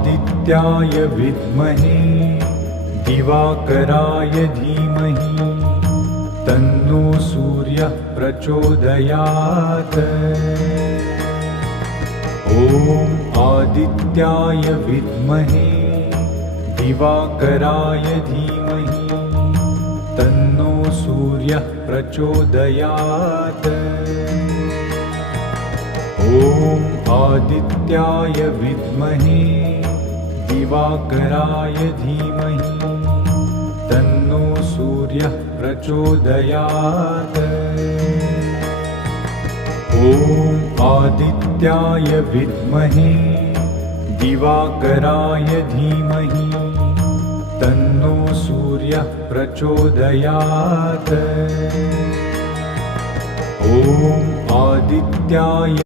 आदित्याय विद्महे दिवाकराय धीमहि तन्नो सूर्यः प्रचोदयात्। ॐ आदित्याय विद्महे दिवाकराय धीमहि तन्नो सूर्यः प्रचोदयात्। ॐ आदित्याय विद्महे दिवाकराय धीमहि तन्नो सूर्यः प्रचोदयात्। ॐ आदित्याय विद्महे दिवाकराय धीमहि तन्नो सूर्यः प्रचोदयात्। ॐ आदित्याय